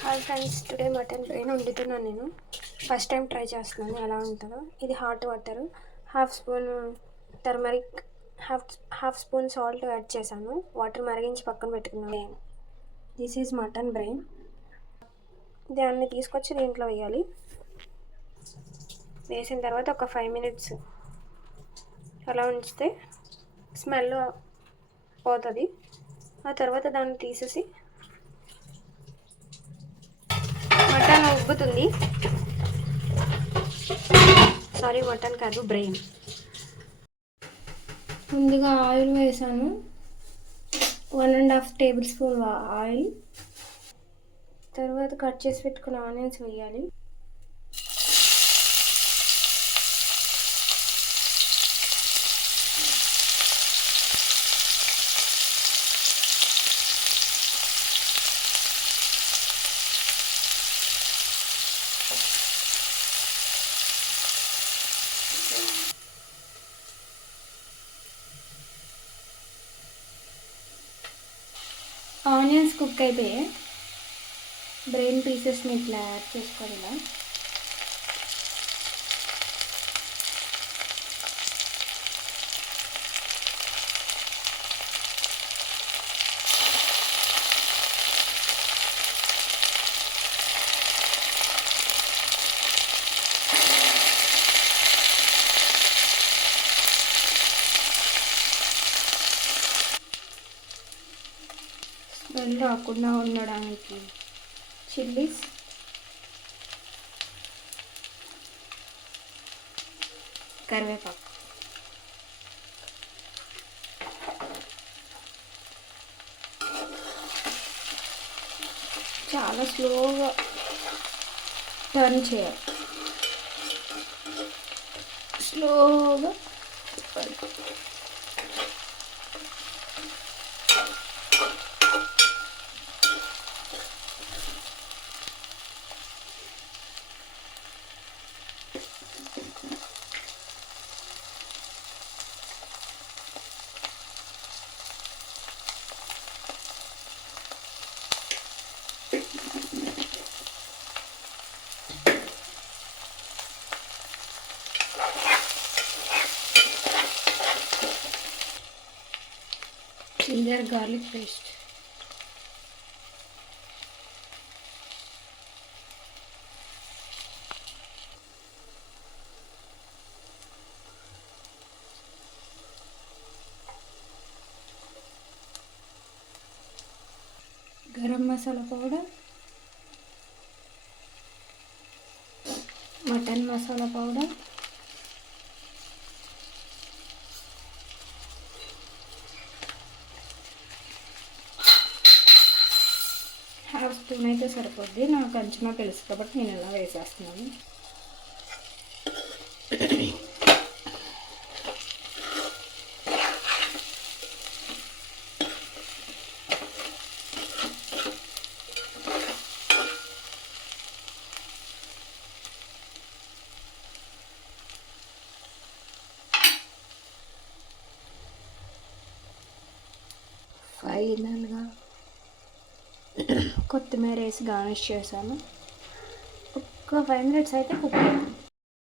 Hi friends, today mutton brain వండుతున్నాను. నేను first time try చేస్తున్నాను ఎలా ఉంటుందో. ఇది hot water, half spoon turmeric, half spoon salt add చేశాను. వాటర్ మరిగించి పక్కన పెట్టుకున్నాను. This is mutton brain. దాన్ని తీసుకొచ్చి దీంట్లో వేయాలి. వేసిన తర్వాత ఒక 5 minutes అలా ఉంచితే స్మెల్ పోతుంది. ఆ తర్వాత దాన్ని తీసేసి మటన్ ఉబ్బుతుంది. సారీ, మటన్ కాదు, బ్రెయిన్. ముందుగా ఆయిల్ వేసాను, 1.5 tablespoon ఆయిల్. తర్వాత కట్ చేసి పెట్టుకున్న ఆనియన్స్ వేయాలి. ఆనియన్స్ కుక్ అయిపోయాయి. బ్రెయిన్ పీసెస్ని ఇట్లా యాడ్ చేసుకోవాలి. ఇలా స్మెల్ రాకుండా ఉండడానికి చిల్లీస్, కరివేపాకు. చాలా స్లోగా టర్న్ చేయాలి. స్లోగా ginger garlic paste, garam masala powder, mutton masala powder, half spoon అయితే సరిపోద్ది. నాకు అంచనా తెలుసు కాబట్టి నేను ఇలా వేసేస్తున్నాను. ఫైనల్గా కొత్తిమీర వేసి గార్నిష్ చేశాను. ఒక 5 minutes అయితే కుక్ అయ్యింది.